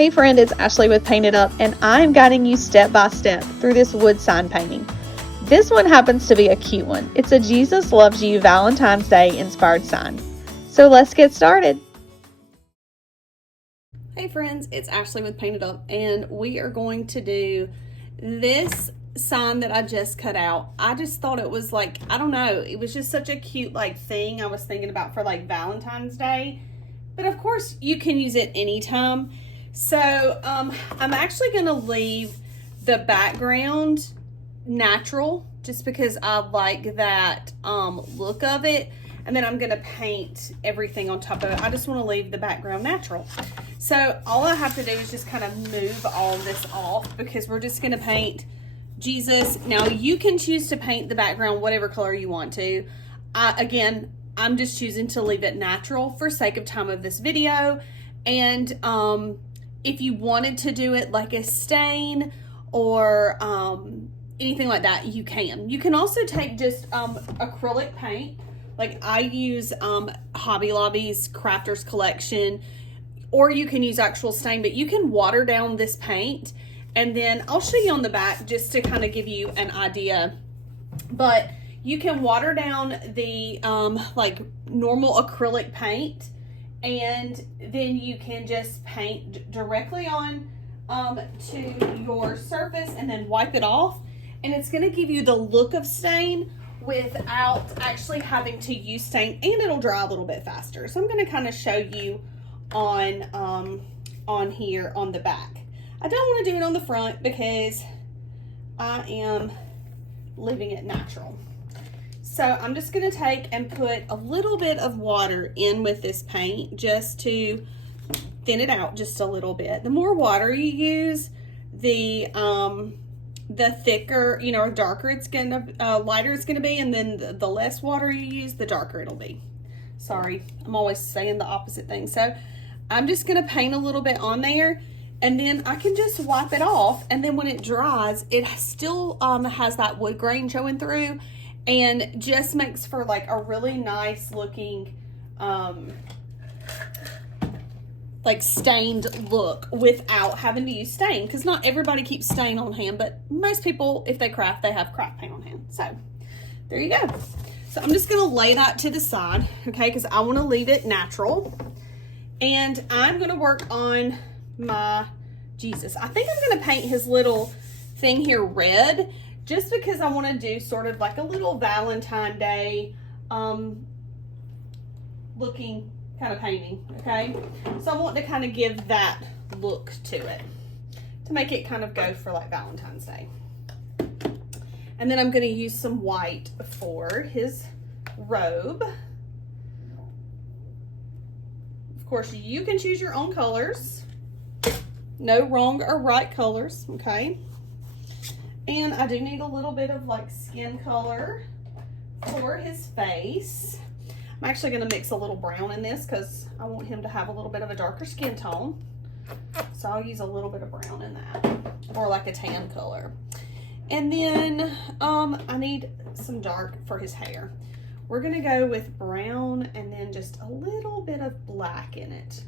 Hey friend, it's Ashley with Paint It Up, and I'm guiding you step by step through this wood sign painting. This one happens to be a cute one. It's a Jesus Loves You Valentine's Day inspired sign. So let's get started. Hey friends, it's Ashley with Paint It Up, and we are going to do this sign that I just cut out. I just thought it was like, I don't know, it was just such a cute thing I was thinking about for Valentine's Day. But of course you can use it anytime. So I'm actually going to leave the background natural just because I like that look of it. And then I'm going to paint everything on top of it. I just want to leave the background natural. So all I have to do is just kind of move all this off because we're just going to paint Jesus. Now you can choose to paint the background whatever color you want to. Again, I'm just choosing to leave it natural for sake of time of this video. And if you wanted to do it like a stain or anything like that, you can. You can also take just acrylic paint. Like I use Hobby Lobby's Crafters Collection, or you can use actual stain, but you can water down this paint. And then I'll show you on the back just to kind of give you an idea. But you can water down the like normal acrylic paint, and then you can just paint directly on to your surface and then wipe it off. And it's going to give you the look of stain without actually having to use stain, and it'll dry a little bit faster. So I'm going to kind of show you on here on the back. I don't want to do it on the front because I am leaving it natural. So I'm just going to take and put a little bit of water in with this paint just to thin it out just a little bit. The more water you use, the thicker, or darker it's gonna, lighter it's gonna be, and then the less water you use, the darker it'll be. Sorry, I'm always saying the opposite thing. So I'm just gonna paint a little bit on there, and then I can just wipe it off, and then when it dries, it still has that wood grain showing through, and just makes for like a really nice looking like stained look without having to use stain, because not everybody keeps stain on hand, but most people, if they craft, they have craft paint on hand. So there you go. So I'm just gonna lay that to the side, okay, because I want to leave it natural. And I'm gonna work on my Jesus. I think I'm gonna paint his little thing here red, just because I want to do sort of like a little Valentine Day looking kind of painting, okay? So I want to kind of give that look to it to make it kind of go for like Valentine's Day. And then I'm going to use some white for his robe. Of course, you can choose your own colors. No wrong or right colors, okay? And I do need a little bit of like skin color for his face. I'm actually going to mix a little brown in this because I want him to have a little bit of a darker skin tone. So I'll use a little bit of brown in that, or like a tan color. And then I need some dark for his hair. We're going to go with brown and then just a little bit of black in it.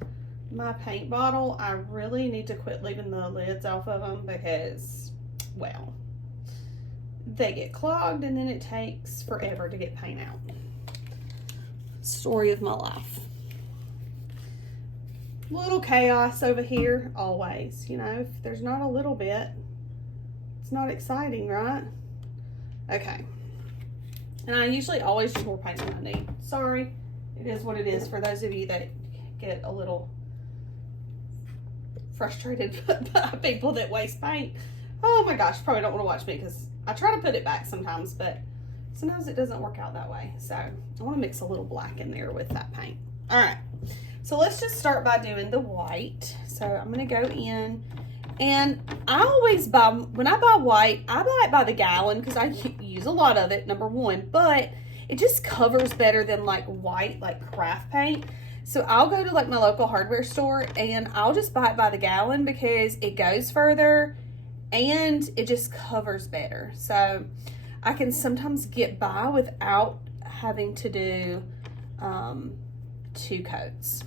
My paint bottle, I really need to quit leaving the lids off of them because, well, they get clogged and then it takes forever to get paint out. Story of my life. Little chaos over here always, if there's not a little bit, it's not exciting, right? Okay. And I usually always use more paint than I need. Sorry, it is what it is for those of you that get a little frustrated by people that waste paint. Oh my gosh, probably don't want to watch me because I try to put it back sometimes, but sometimes it doesn't work out that way. So I want to mix a little black in there with that paint. All right, so let's just start by doing the white. So I'm going to go in, and I always buy, when I buy white, I buy it by the gallon because I use a lot of it, number one, but it just covers better than like white, like craft paint. So I'll go to like my local hardware store and I'll just buy it by the gallon because it goes further and it just covers better. So I can sometimes get by without having to do 2 coats.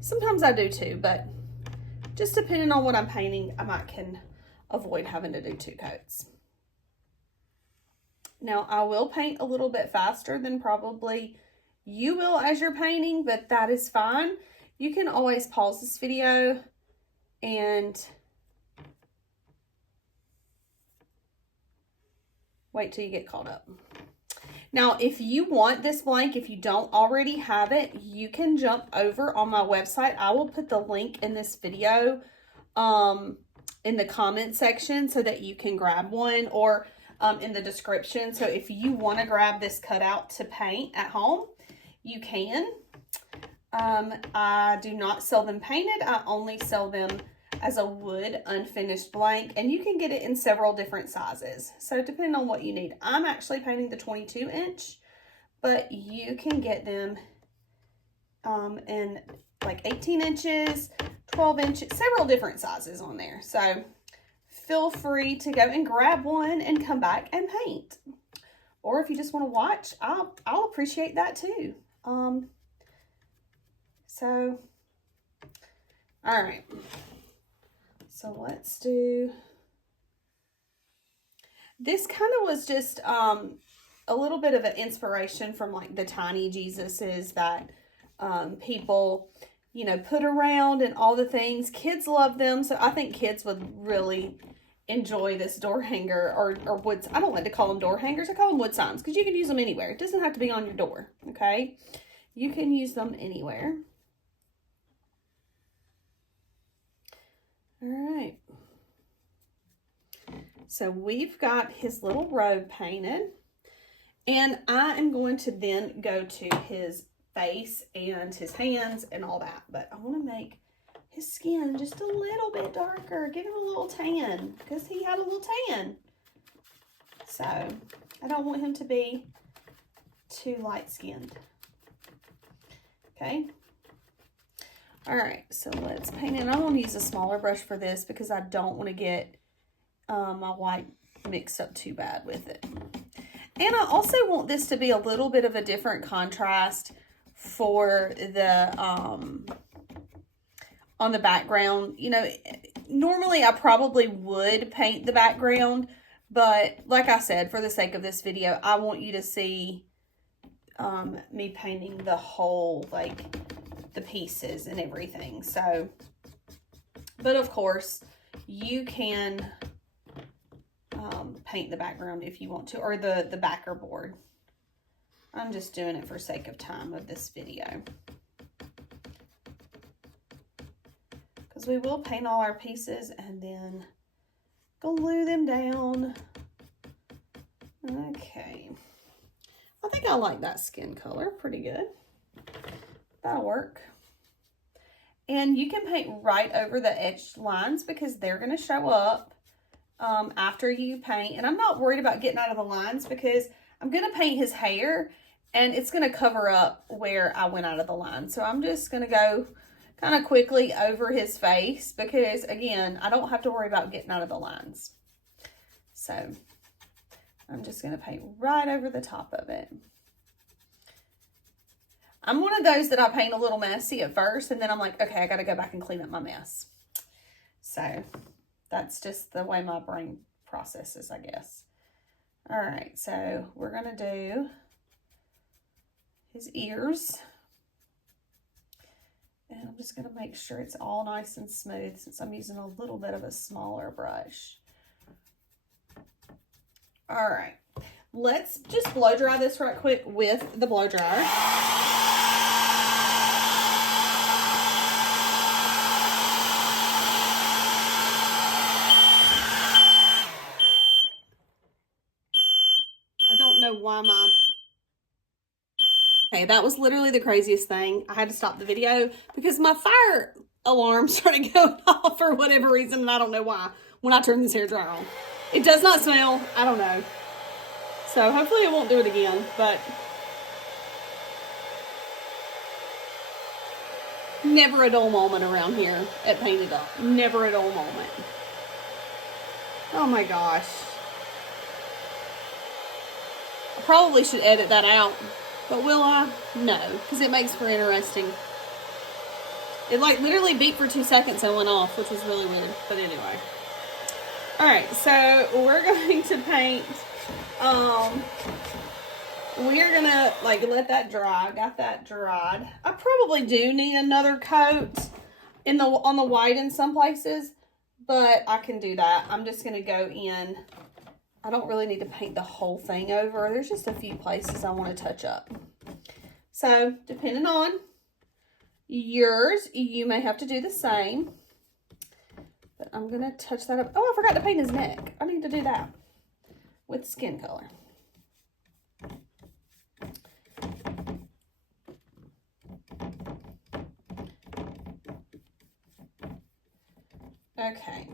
Sometimes I do too, but just depending on what I'm painting, I might can avoid having to do 2 coats. Now, I will paint a little bit faster than probably you will as you're painting, but that is fine. You can always pause this video and wait till you get caught up. Now, if you want this blank, if you don't already have it, you can jump over on my website. I will put the link in this video in the comment section so that you can grab one, or in the description. So if you want to grab this cutout to paint at home, you can. I do not sell them painted. I only sell them as a wood unfinished blank, and you can get it in several different sizes. So depending on what you need. I'm actually painting the 22-inch, but you can get them in like 18 inches, 12 inches, several different sizes on there. So feel free to go and grab one and come back and paint. Or if you just want to watch, I'll appreciate that too. So, all right. So let's do, this kind of was just a little bit of an inspiration from like the tiny Jesuses that people, you know, put around and all the things. Kids love them, so I think kids would really enjoy this door hanger or wood. I don't like to call them door hangers. I call them wood signs because you can use them anywhere. It doesn't have to be on your door, okay? You can use them anywhere. All right. So we've got his little robe painted, and I am going to then go to his face and his hands and all that, but I want to make his skin just a little bit darker, give him a little tan because he had a little tan. So I don't want him to be too light-skinned. Okay. All right, so let's paint it. I'm going to use a smaller brush for this because I don't want to get my white mixed up too bad with it. And I also want this to be a little bit of a different contrast for the, on the background. You know, normally I probably would paint the background, but like I said, for the sake of this video, I want you to see me painting the whole, like, the pieces and everything. So, but of course you can paint the background if you want to, or the backer board. I'm just doing it for sake of time of this video, because we will paint all our pieces and then glue them down. Okay, I think I like that skin color pretty good. That'll work. And you can paint right over the etched lines because they're going to show up after you paint. And I'm not worried about getting out of the lines because I'm going to paint his hair and it's going to cover up where I went out of the line. So I'm just going to go kind of quickly over his face because, again, I don't have to worry about getting out of the lines. So I'm just going to paint right over the top of it. I'm one of those that I paint a little messy at first, and then I'm like, okay, I got to go back and clean up my mess. So that's just the way my brain processes, I guess. All right, so we're going to do his ears. And I'm just going to make sure it's all nice and smooth since I'm using a little bit of a smaller brush. All right, let's just blow dry this right quick with the blow dryer. Okay, that was literally the craziest thing. I had to stop the video because my fire alarm started going off for whatever reason, and I don't know why, when I turned this hairdryer on. It does not smell. I don't know. So hopefully it won't do it again, but never a dull moment around here at Painted Up. Never a dull moment. Oh my gosh. I probably should edit that out. But will I? No, because it makes for interesting It like literally beeped for 2 seconds and went off, which was really weird. But anyway. Alright, so we're going to paint. We're gonna like let that dry. I got that dried. I probably do need another coat on the white in some places, but I can do that. I'm just gonna go in. I don't really need to paint the whole thing over. There's just a few places I want to touch up. So depending on yours, you may have to do the same. But I'm gonna touch that up. Oh, I forgot to paint his neck. I need to do that with skin color. Okay,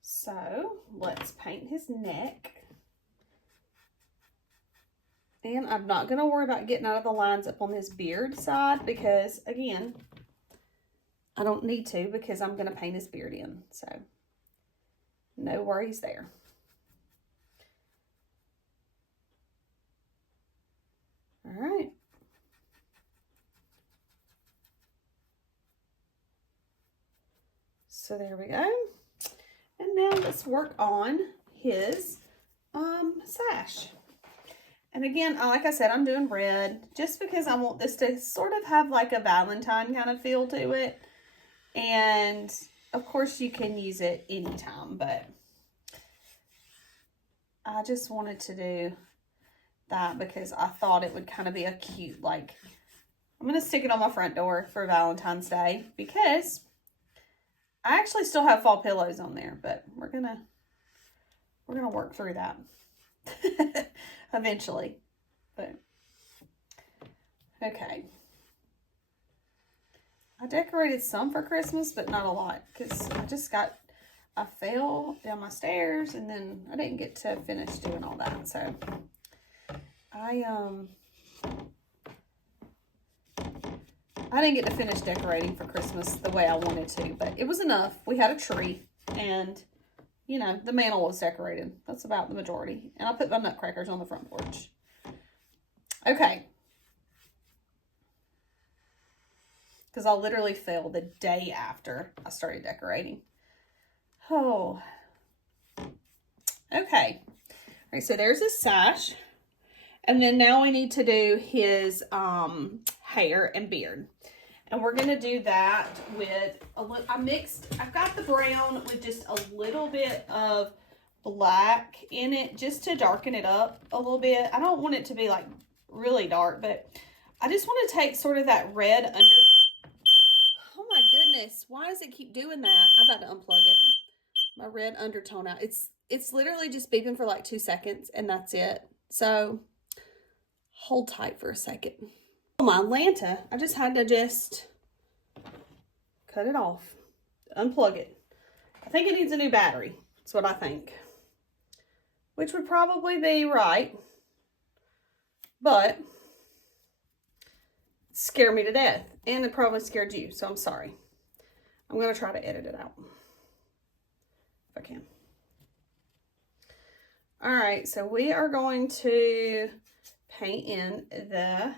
so let's paint his neck. And I'm not going to worry about getting out of the lines up on his beard side because, again, I don't need to because I'm going to paint his beard in. So, no worries there. All right. So there we go. And now let's work on his sash. And again, like I said, I'm doing red just because I want this to sort of have like a Valentine kind of feel to it. And of course you can use it anytime, but I just wanted to do that because I thought it would kind of be a cute, like, I'm going to stick it on my front door for Valentine's Day because I actually still have fall pillows on there, but we're gonna work through that eventually. But okay, I decorated some for Christmas, but not a lot because I fell down my stairs and then I didn't get to finish doing all that. So I didn't get to finish decorating for Christmas the way I wanted to, but it was enough. We had a tree and, you know, the mantle was decorated. That's about the majority. And I put my nutcrackers on the front porch. Okay. Because I literally fell the day after I started decorating. Oh. Okay. All right, so there's his sash. And then now we need to do his hair and beard. And we're going to do that with I've got the brown with just a little bit of black in it just to darken it up a little bit. I don't want it to be like really dark, but I just want to take sort of that red under. Oh my goodness, why does it keep doing that? I'm about to unplug it. My red undertone out. It's literally just beeping for like 2 seconds and that's it. So hold tight for a second. Oh, my Lanta, I just had to cut it off, unplug it. I think it needs a new battery. That's what I think. Which would probably be right, but it scared me to death. And it probably scared you, so I'm sorry. I'm going to try to edit it out if I can. All right, so we are going to paint in the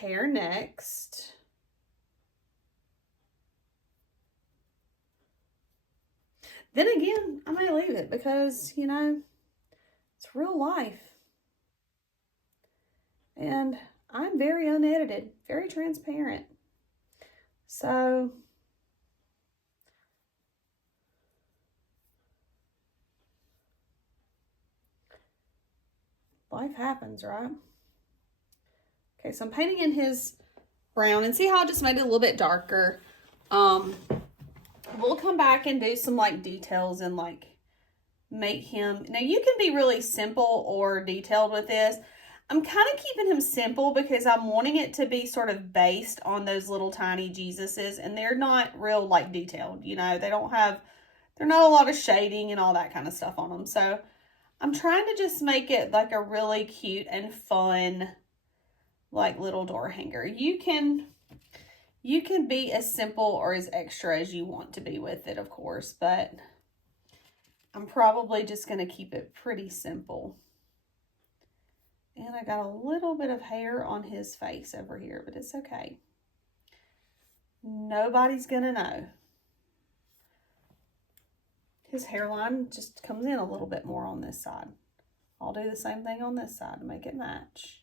hair next. Then again, I may leave it because, you know, it's real life. And I'm very unedited, very transparent. So life happens, right? Okay, so I'm painting in his brown and see how I just made it a little bit darker. We'll come back and do some like details and like make him, now you can be really simple or detailed with this. I'm kind of keeping him simple because I'm wanting it to be sort of based on those little tiny Jesuses, and they're not real like detailed, you know, they're not a lot of shading and all that kind of stuff on them. So I'm trying to just make it like a really cute and fun like little door hanger. You can be as simple or as extra as you want to be with it, of course, but I'm probably just going to keep it pretty simple. And I got a little bit of hair on his face over here, but it's okay. Nobody's gonna know. His hairline just comes in a little bit more on this side. I'll do the same thing on this side to make it match.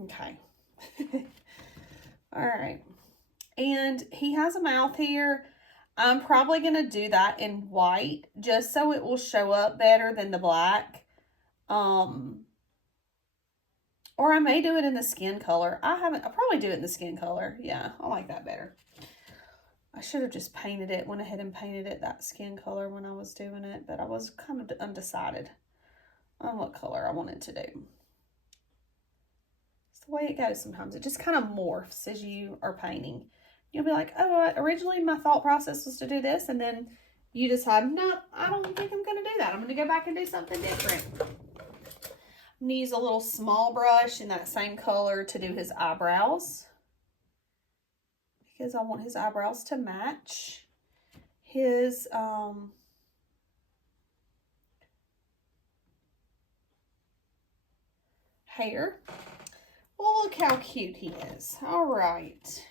Okay. All right. And he has a mouth here. I'm probably going to do that in white just so it will show up better than the black. Or I may do it in the skin color. I'll probably do it in the skin color. Yeah, I like that better. I should have just painted it, went ahead and painted it that skin color when I was doing it, but I was kind of undecided on what color I wanted to do. It's the way it goes sometimes. It just kind of morphs as you are painting. You'll be like, oh, originally my thought process was to do this, and then you decide, no, I don't think I'm going to do that. I'm going to go back and do something different. I'm going to use a little small brush in that same color to do his eyebrows, because I want his eyebrows to match his hair. Well, look how cute he is. All right.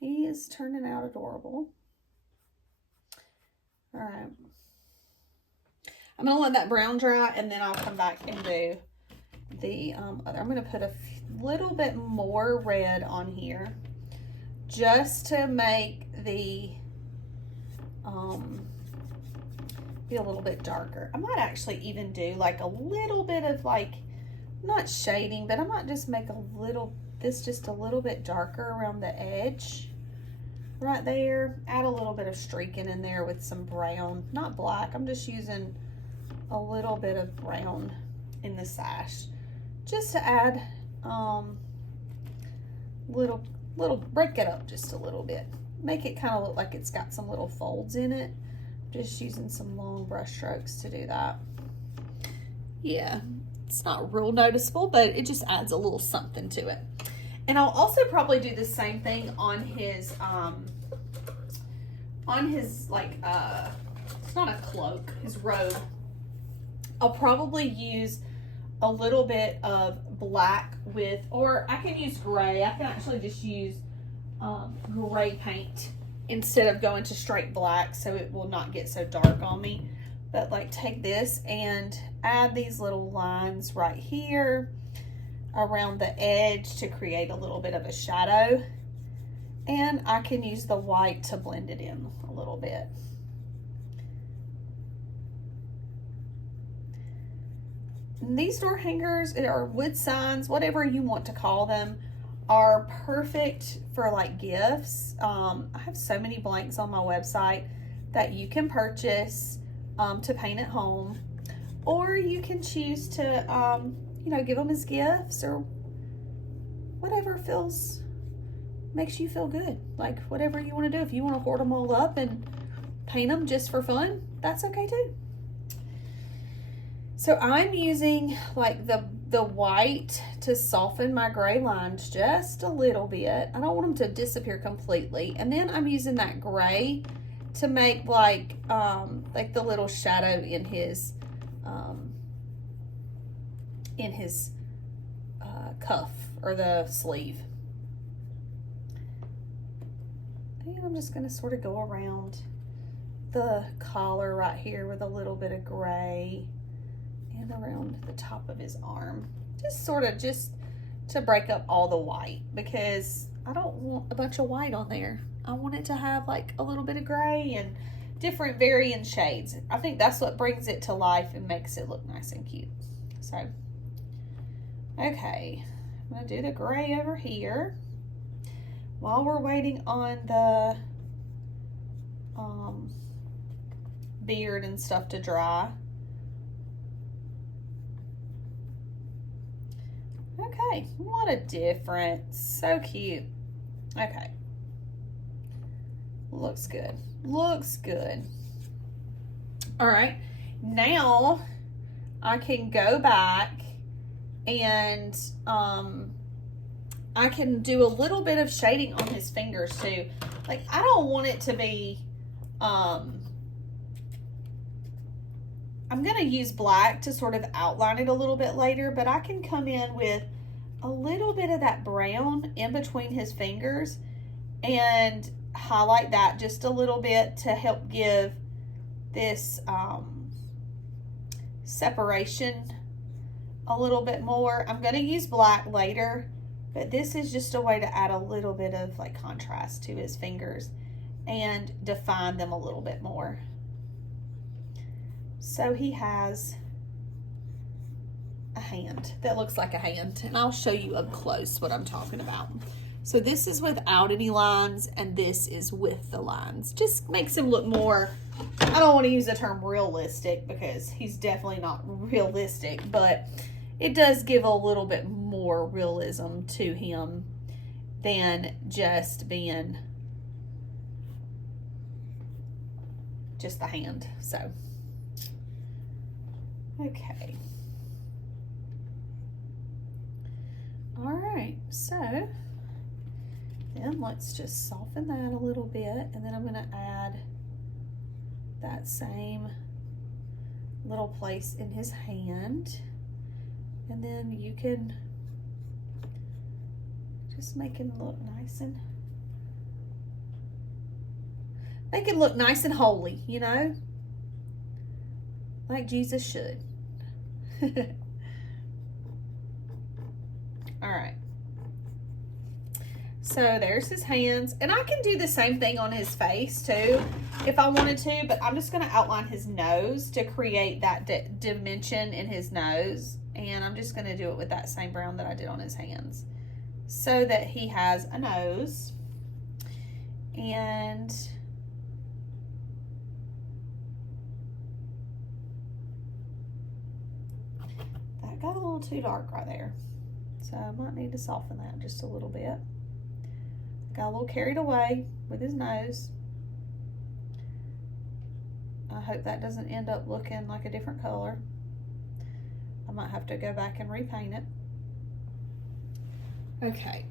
He is turning out adorable. All right. I'm going to let that brown dry, and then I'll come back and do the other. I'm going to put a little bit more red on here just to make the be a little bit darker. I might actually even do like a little bit of like, not shading, but I might just make just a little bit darker around the edge right there. Add a little bit of streaking in there with some brown, not black. I'm just using a little bit of brown in the sash just to add break it up just a little bit, make it kind of look like it's got some little folds in it. Just using some long brush strokes to do that. Yeah, it's not real noticeable, but it just adds a little something to it. And I'll also probably do the same thing on his like it's not a cloak, his robe. I'll probably use a little bit of black with, or I can use gray. I can actually just use gray paint instead of going to straight black, so it will not get so dark on me. But like, take this and add these little lines right here around the edge to create a little bit of a shadow. And I can use the white to blend it in a little bit. And these door hangers or wood signs, whatever you want to call them, are perfect for like gifts. I have so many blanks on my website that you can purchase to paint at home, or you can choose to give them as gifts, or whatever makes you feel good. Like, whatever you want to do. If you want to hoard them all up and paint them just for fun, that's okay too. So I'm using like the white to soften my gray lines just a little bit. I don't want them to disappear completely. And then I'm using that gray to make like the little shadow in his cuff or the sleeve. And I'm just going to sort of go around the collar right here with a little bit of gray, and around the top of his arm, just to break up all the white, because I don't want a bunch of white on there. I want it to have like a little bit of gray and different varying shades. I think that's what brings it to life and makes it look nice and cute. So, okay, I'm gonna do the gray over here while we're waiting on the beard and stuff to dry. Okay, what a difference. So cute. Okay. Looks good. Looks good. All right. Now I can go back and I can do a little bit of shading on his fingers too. Like, I don't want it to be I'm going to use black to sort of outline it a little bit later, but I can come in with a little bit of that brown in between his fingers and highlight that just a little bit to help give this separation a little bit more. I'm going to use black later, but this is just a way to add a little bit of like contrast to his fingers and define them a little bit more. So he has a hand that looks like a hand, and I'll show you up close what I'm talking about. So this is without any lines, and this is with the lines. Just makes him look more, I don't want to use the term realistic because he's definitely not realistic, but it does give a little bit more realism to him than just being just the hand. So, okay. All right, so then let's just soften that a little bit, and then I'm going to add that same little place in his hand, and then you can just make him look nice and holy, you know, like Jesus should. All right. So there's his hands, and I can do the same thing on his face too if I wanted to, but I'm just going to outline his nose to create that dimension in his nose, and I'm just going to do it with that same brown that I did on his hands so that he has a nose. And that got a little too dark right there, so I might need to soften that just a little bit. Got a little carried away with his nose. I hope that doesn't end up looking like a different color. I might have to go back and repaint it. Okay.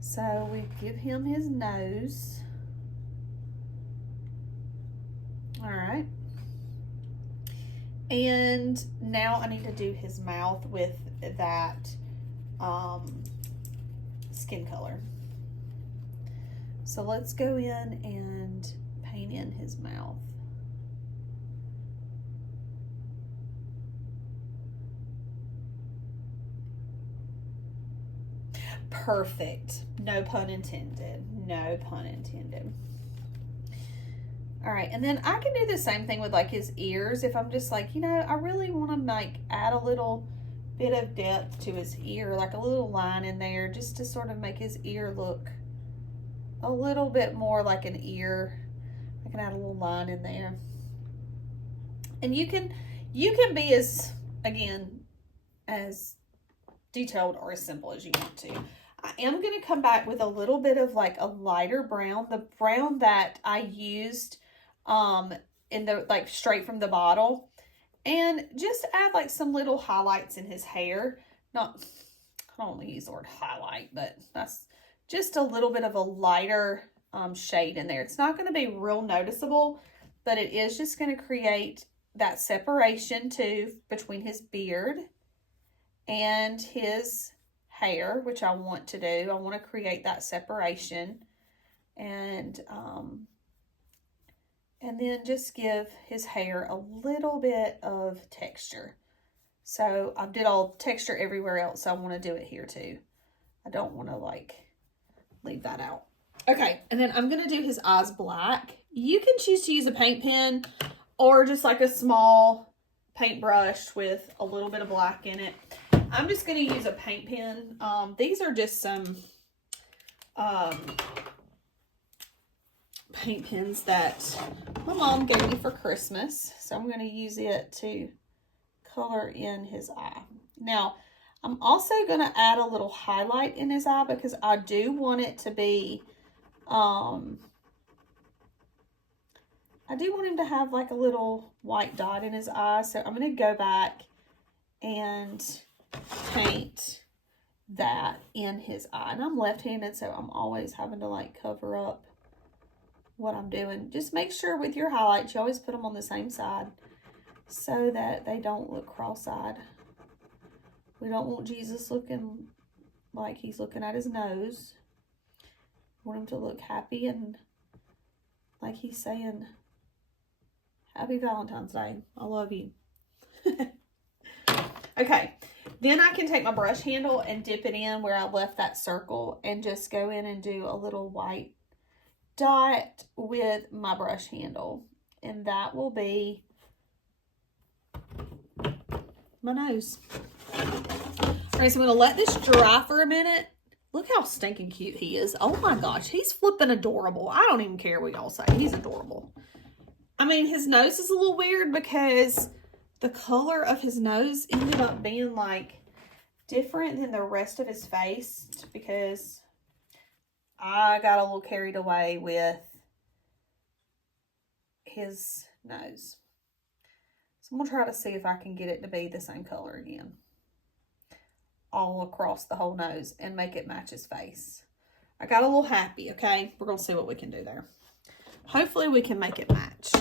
So we give him his nose. All right. And now I need to do his mouth with that skin color. So let's go in and paint in his mouth. Perfect. No pun intended. No pun intended. All right, and then I can do the same thing with like his ears. If I'm just like, you know, I really want to like add a little bit of depth to his ear, like a little line in there just to sort of make his ear look a little bit more like an ear. I can add a little line in there. And you can be as, again, as detailed or as simple as you want to. I am going to come back with a little bit of like a lighter brown, the brown that I used in the like straight from the bottle, and just add like some little highlights in his hair. Not, I don't want to use the word highlight, but that's just a little bit of a lighter shade in there. It's not going to be real noticeable, but it is just going to create that separation too between his beard and his hair, which I want to do. I want to create that separation, and then just give his hair a little bit of texture. So I did all texture everywhere else, so I want to do it here too. I don't want to like leave that out. Okay, and then I'm going to do his eyes black. You can choose to use a paint pen or just like a small paintbrush with a little bit of black in it. I'm just going to use a paint pen. These are just some paint pens that my mom gave me for Christmas. So I'm going to use it to color in his eye. Now, I'm also going to add a little highlight in his eye because I do want it to be, I do want him to have like a little white dot in his eye. So I'm going to go back and paint that in his eye. And I'm left-handed, so I'm always having to like cover up what I'm doing. Just make sure with your highlights, you always put them on the same side so that they don't look cross-eyed We don't want Jesus looking like he's looking at his nose. We want him to look happy and like he's saying, Happy Valentine's Day. I love you. Okay, then I can take my brush handle and dip it in where I left that circle and just go in and do a little white dot with my brush handle. And that will be my nose. All right, so I'm going to let this dry for a minute. Look how stinking cute he is. Oh my gosh, he's flipping adorable. I don't even care what y'all say. He's adorable. I mean, his nose is a little weird because the color of his nose ended up being like different than the rest of his face because I got a little carried away with his nose. So I'm going to try to see if I can get it to be the same color again. All across the whole nose and make it match his face. I got a little happy, okay? We're going to see what we can do there. Hopefully we can make it match.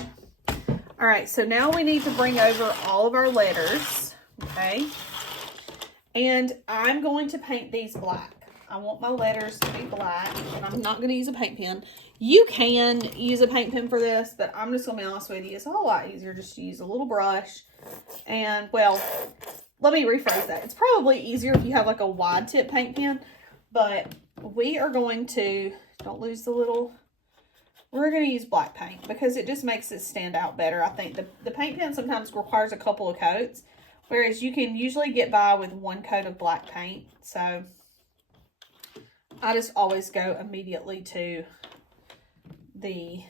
All right, so now we need to bring over all of our letters, okay? And I'm going to paint these black. I want my letters to be black, and I'm not going to use a paint pen. You can use a paint pen for this, but I'm just going to be honest with you. It's a whole lot easier just to use a little brush. And, well, let me rephrase that. It's probably easier if you have like a wide tip paint pen, but we are going to, don't lose the little, we're going to use black paint because it just makes it stand out better. I think the paint pen sometimes requires a couple of coats, whereas you can usually get by with one coat of black paint. So I just always go immediately to the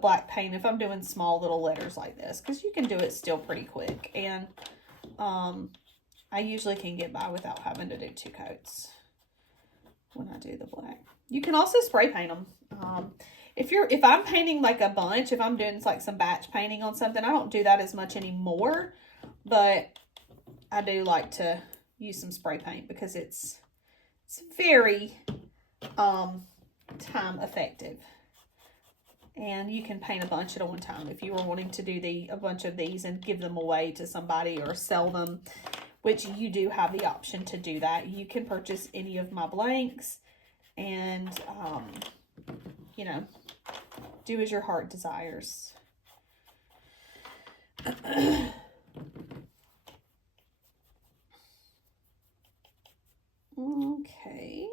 black paint if I'm doing small little letters like this, because you can do it still pretty quick. And I usually can get by without having to do two coats when I do the black. You can also spray paint them. If I'm painting like a bunch, if I'm doing like some batch painting on something, I don't do that as much anymore, but I do like to use some spray paint because it's very time effective. And you can paint a bunch at one time if you were wanting to do a bunch of these and give them away to somebody or sell them, which you do have the option to do that. You can purchase any of my blanks and, you know, do as your heart desires. Okay.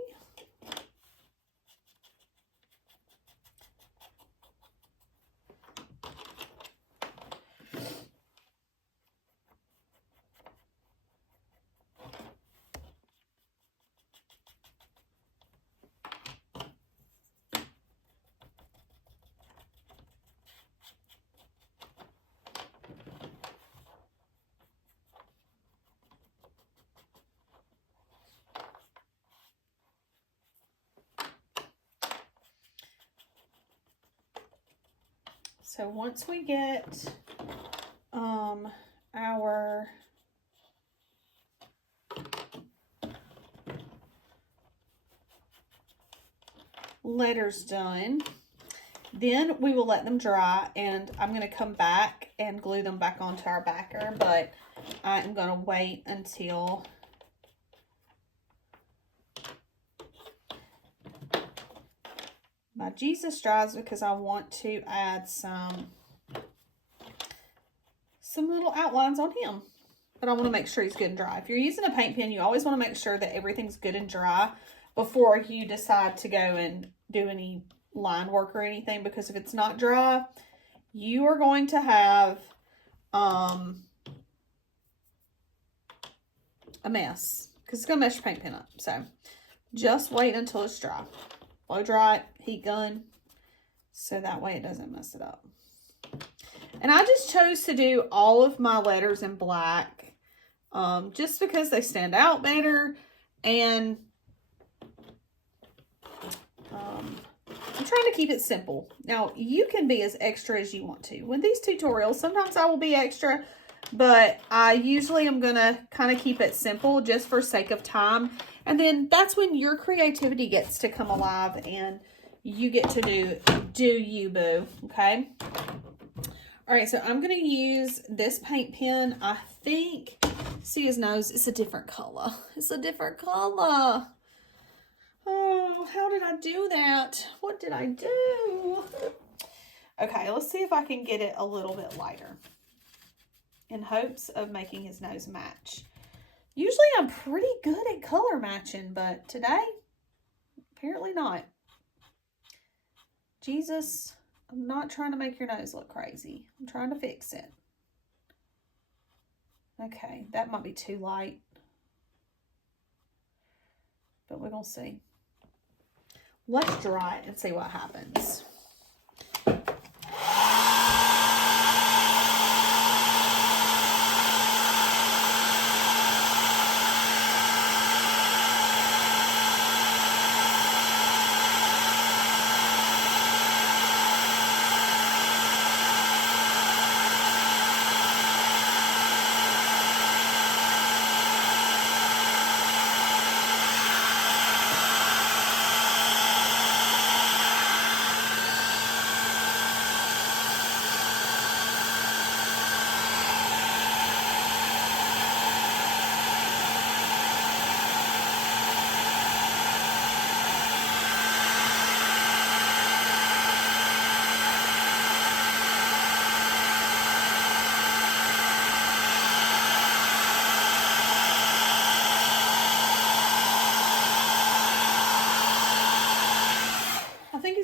So once we get our letters done, then we will let them dry, and I'm going to come back and glue them back onto our backer, but I am going to wait until my Jesus dries because I want to add some little outlines on him. But I want to make sure he's good and dry. If you're using a paint pen, you always want to make sure that everything's good and dry before you decide to go and do any line work or anything, because if it's not dry, you are going to have a mess because it's going to mess your paint pen up. So just wait until it's dry. Blow dry it, heat gun, so that way it doesn't mess it up. And I just chose to do all of my letters in black just because they stand out better, and I'm trying to keep it simple. Now, you can be as extra as you want to. With these tutorials, sometimes I will be extra, but I usually am going to kind of keep it simple just for sake of time. And then that's when your creativity gets to come alive and you get to do you, boo, okay? All right, so I'm going to use this paint pen. I think See his nose? It's a different color. It's a different color. Oh, how did I do that? What did I do? Okay, let's see if I can get it a little bit lighter in hopes of making his nose match. Usually I'm pretty good at color matching, but today, apparently not. Jesus, I'm not trying to make your nose look crazy. I'm trying to fix it. Okay, that might be too light, but we're going to see. Let's dry it and see what happens.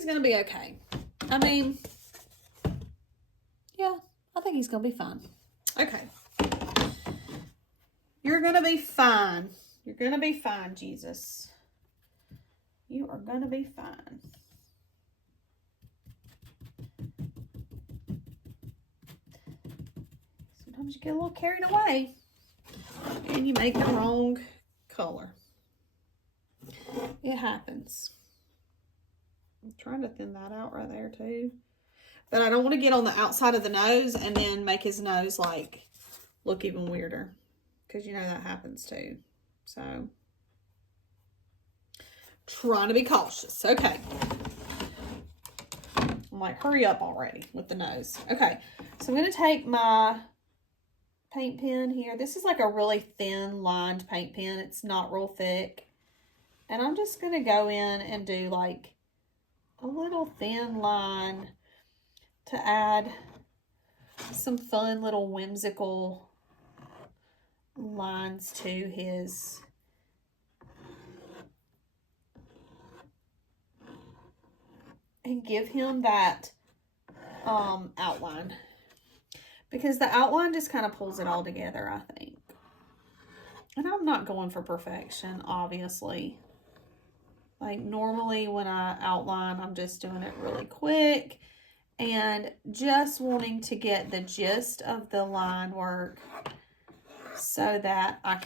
Gonna be okay. I mean, yeah, I think he's gonna be fine. Okay. You're gonna be fine. You're gonna be fine, Jesus. You are gonna be fine. Sometimes you get a little carried away and you make the wrong color. It happens. I'm trying to thin that out right there too. But I don't want to get on the outside of the nose and then make his nose like look even weirder. Because you know that happens too. So, trying to be cautious. Okay. I'm like, hurry up already with the nose. Okay. So I'm going to take my paint pen here. This is like a really thin lined paint pen. It's not real thick. And I'm just going to go in and do like a little thin line to add some fun little whimsical lines to his and give him that outline, because the outline just kind of pulls it all together, I think. And I'm not going for perfection, obviously. Like normally when I outline, I'm just doing it really quick and just wanting to get the gist of the line work so that I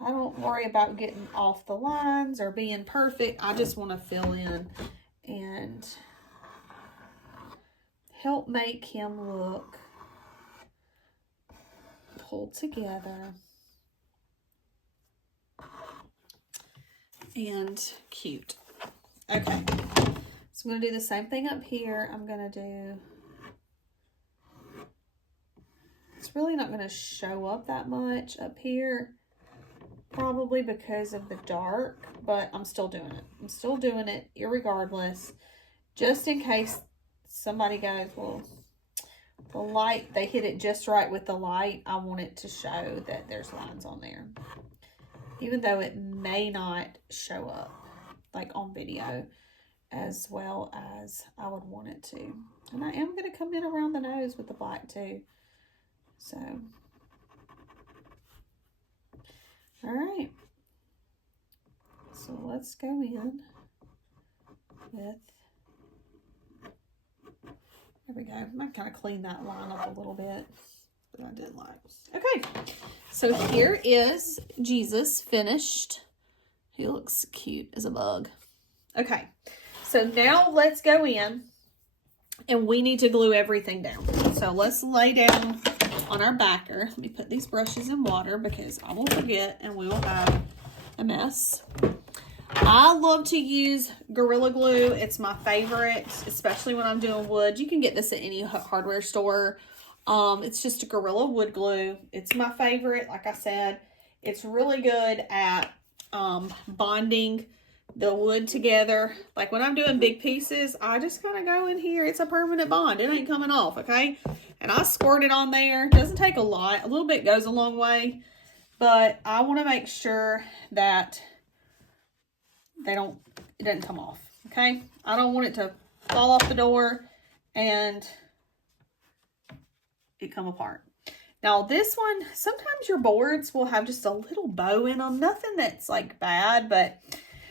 don't worry about getting off the lines or being perfect. I just want to fill in and help make him look pulled together and cute. Okay, so I'm going to do the same thing up here. I'm going to do, it's really not going to show up that much up here, probably because of the dark, but I'm still doing it. I'm still doing it irregardless, just in case somebody goes, well, the light, they hit it just right with the light. I want it to show that there's lines on there, even though it may not show up like on video as well as I would want it to. And I am going to come in around the nose with the black too. So, all right. So let's go in with, there we go. I might kind of clean that line up a little bit, but I did like. Okay, so here is Jesus finished. He looks cute as a bug. Okay, so now let's go in and we need to glue everything down. So let's lay down on our backer. Let me put these brushes in water because I will forget and we will have a mess. I love to use Gorilla Glue. It's my favorite, especially when I'm doing wood. You can get this at any hardware store It's just a Gorilla wood glue. It's my favorite. Like I said, it's really good at bonding the wood together. Like when I'm doing big pieces, I just kind of go in here. It's a permanent bond. It ain't coming off, okay? And I squirt it on there. Doesn't take a lot. A little bit goes a long way. But I want to make sure that it doesn't come off, okay? I don't want it to fall off the door and it come apart. Now this one, sometimes your boards will have just a little bow in them. Nothing that's like bad, but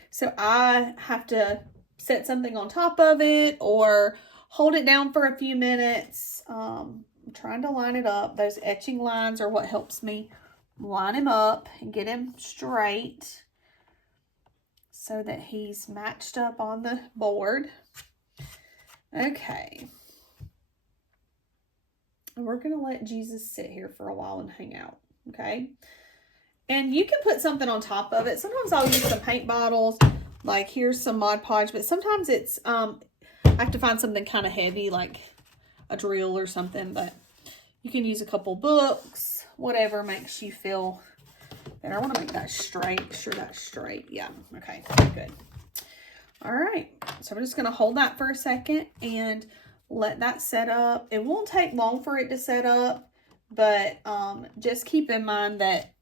so I have to set something on top of it or hold it down for a few minutes. I'm trying to line it up. Those etching lines are what helps me line him up and get him straight so that he's matched up on the board. Okay. And we're going to let Jesus sit here for a while and hang out, okay? And you can put something on top of it. Sometimes I'll use some paint bottles. Like here's some Mod Podge, but sometimes it's, I have to find something kind of heavy, like a drill or something, but you can use a couple books, whatever makes you feel better. I want to make that straight. Make sure that's straight. Yeah, okay, good. All right, so I'm just going to hold that for a second and let that set up. It won't take long for it to set up, but just keep in mind that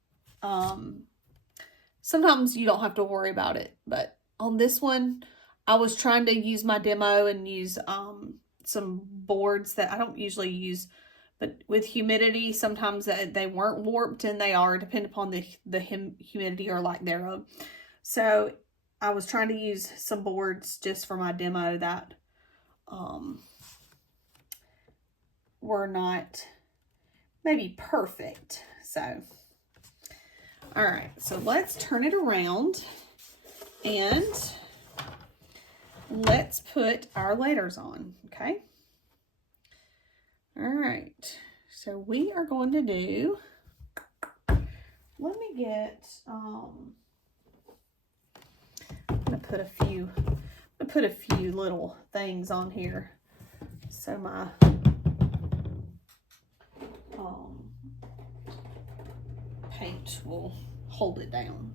sometimes you don't have to worry about it. But on this one, I was trying to use my demo and use some boards that I don't usually use, but with humidity, sometimes they weren't warped, and they are, depending upon the humidity or lack thereof. So I was trying to use some boards just for my demo that were not maybe perfect. So, all right, so let's turn it around and let's put our letters on, okay? All right, so we are going to do, let me get, I'm gonna put a few little things on here so my paint will hold it down.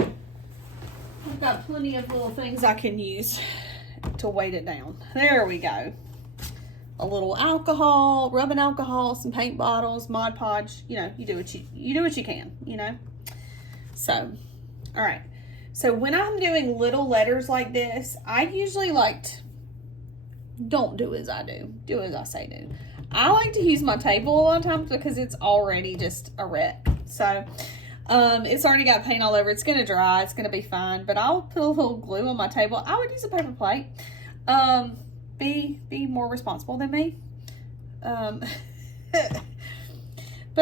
I've got plenty of little things I can use to weight it down. There we go. A little alcohol, rubbing alcohol, some paint bottles, Mod Podge. You know, you do what you can, you know. So, all right. So when I'm doing little letters like this, I usually don't do as I do. Do as I say do. I like to use my table a lot of times because it's already just a wreck. So it's already got paint all over. It's going to dry. It's going to be fine. But I'll put a little glue on my table. I would use a paper plate. Be more responsible than me. But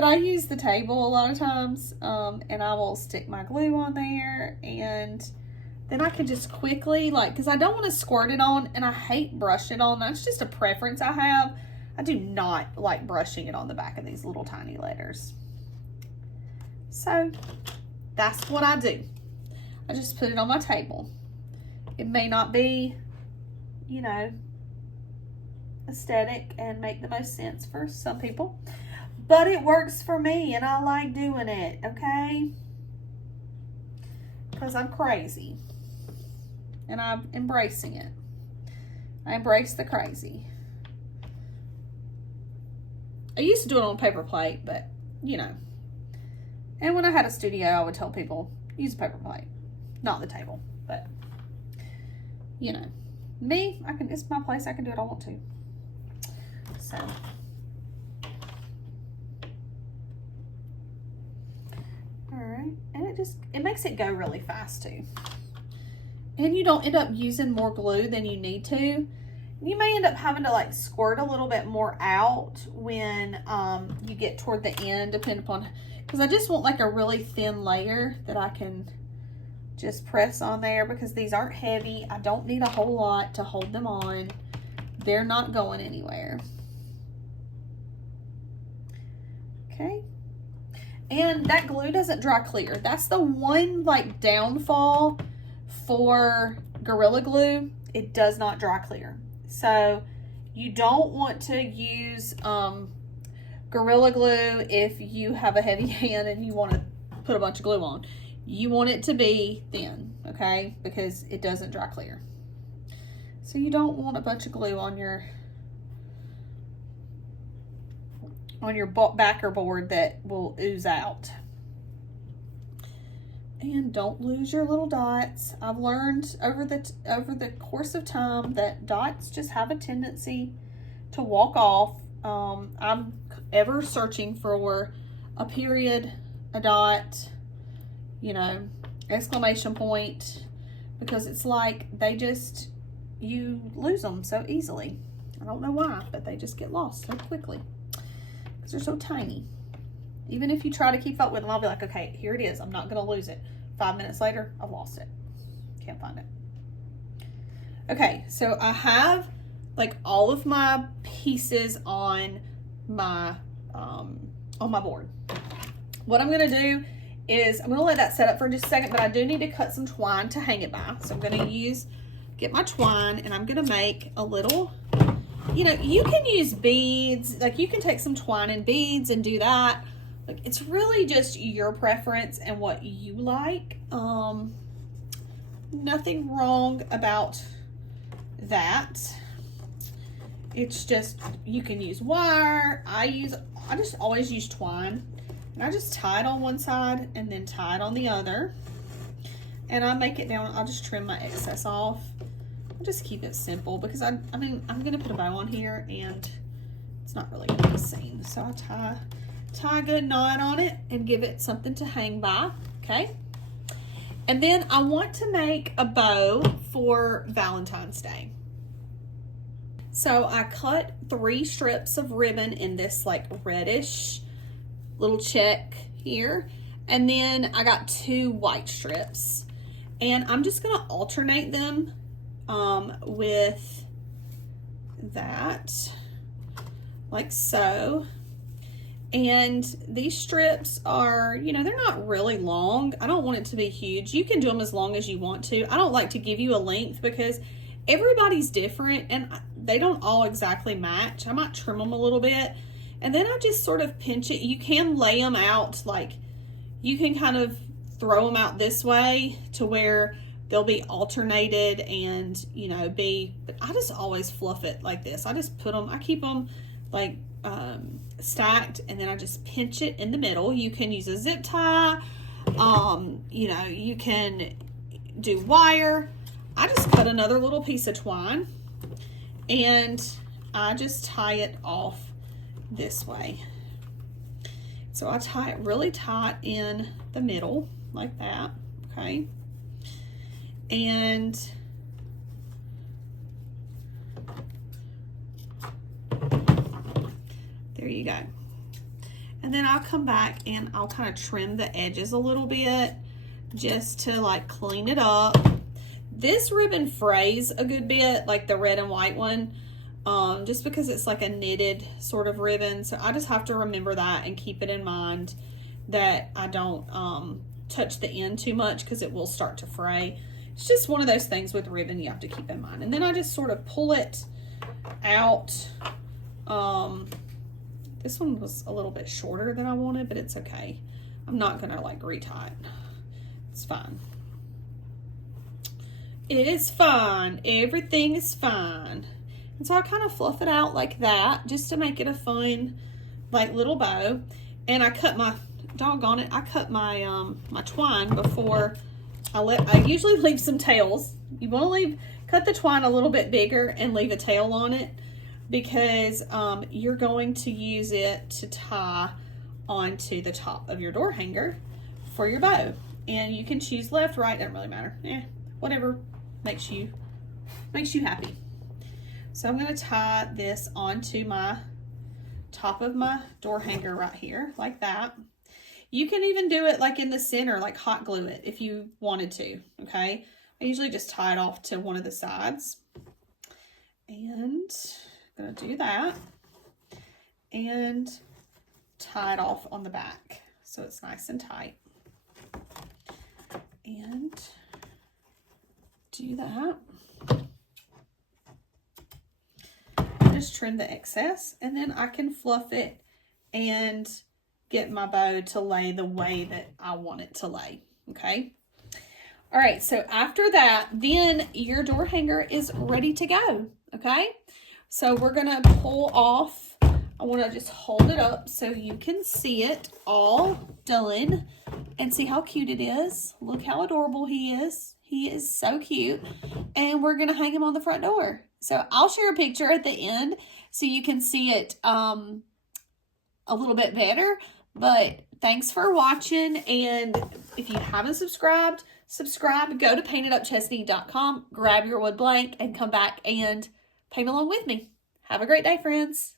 I use the table a lot of times. And I will stick my glue on there. And then I can just quickly, because I don't want to squirt it on. And I hate brushing it on. That's just a preference I have. I do not like brushing it on the back of these little tiny letters. So that's what I do. I just put it on my table. It may not be, you know, aesthetic and make the most sense for some people, but it works for me and I like doing it, okay? Because I'm crazy and I'm embracing it. I embrace the crazy. I used to do it on a paper plate, but you know. And when I had a studio, I would tell people, use a paper plate, not the table. But, you know, me, it's my place. I can do what I want to. So. All right. And it makes it go really fast too. And you don't end up using more glue than you need to. You may end up having to squirt a little bit more out when you get toward the end, depending upon, because I just want a really thin layer that I can just press on there because these aren't heavy. I don't need a whole lot to hold them on. They're not going anywhere. Okay. And that glue doesn't dry clear. That's the one downfall for Gorilla Glue. It does not dry clear. So you don't want to use Gorilla Glue, if you have a heavy hand and you want to put a bunch of glue on, you want it to be thin, okay? Because it doesn't dry clear. So you don't want a bunch of glue on your backer board that will ooze out. And don't lose your little dots. I've learned over the course of time that dots just have a tendency to walk off. I'm ever searching for a period, a dot, you know, exclamation point, because it's like you lose them so easily. I don't know why, but they just get lost so quickly because they're so tiny. Even if you try to keep up with them, I'll be like, okay, here it is. I'm not going to lose it. 5 minutes later, I've lost it. Can't find it. Okay, so I have like all of my pieces on my board. What I'm going to do is I'm going to let that set up for just a second, but I do need to cut some twine to hang it by. So I'm going to get my twine, and I'm going to make a little, you know, you can use beads. Like you can take some twine and beads and do that. Like it's really just your preference and what you like. Nothing wrong about that. It's just, you can use wire. I just always use twine, and I just tie it on one side and then tie it on the other. And I make it down. I'll just trim my excess off. I'll just keep it simple because I mean, I'm going to put a bow on here and it's not really going to be seen. So I tie a good knot on it and give it something to hang by, okay? And then I want to make a bow for Valentine's Day. So I cut 3 strips of ribbon in this like reddish little check here. And then I got 2 white strips. And I'm just gonna alternate them with that, like so. And these strips are, you know, they're not really long. I don't want it to be huge. You can do them as long as you want to. I don't like to give you a length because everybody's different and they don't all exactly match. I might trim them a little bit. And then I just sort of pinch it. You can lay them out, like you can kind of throw them out this way to where they'll be alternated and, you know, but I just always fluff it like this. I just I keep them like stacked, and then I just pinch it in the middle. You can use a zip tie, you know, you can do wire. I just cut another little piece of twine and I just tie it off this way. So I tie it really tight in the middle like that, okay? And there you go. And then I'll come back and I'll kind of trim the edges a little bit just to like clean it up. This ribbon frays a good bit, like the red and white one, just because it's like a knitted sort of ribbon. So I just have to remember that and keep it in mind that I don't touch the end too much because it will start to fray. It's just one of those things with ribbon you have to keep in mind. And then I just sort of pull it out. This one was a little bit shorter than I wanted, but it's okay. I'm not gonna like retie it. It's fine. It is fine. Everything is fine. And so I kind of fluff it out like that just to make it a fun like little bow. And I cut my, doggone it, I cut my my twine before I usually leave some tails. You want to cut the twine a little bit bigger and leave a tail on it because you're going to use it to tie onto the top of your door hanger for your bow. And you can choose left, right, doesn't really matter. Whatever makes you happy. So I'm going to tie this onto my top of my door hanger right here, like that. You can even do it like in the center, like hot glue it if you wanted to, okay? I usually just tie it off to one of the sides. And I'm going to do that and tie it off on the back so it's nice and tight. And do that. Just trim the excess, and then I can fluff it and get my bow to lay the way that I want it to lay, okay? All right, so after that, then your door hanger is ready to go, okay? So we're gonna pull off, I wanna just hold it up so you can see it all done and see how cute it is. Look how adorable he is. He is so cute. And we're gonna hang him on the front door. So I'll share a picture at the end so you can see it a little bit better. But thanks for watching, and if you haven't subscribed, subscribe. Go to paintedupchesney.com, grab your wood blank, and come back and paint along with me. Have a great day, friends.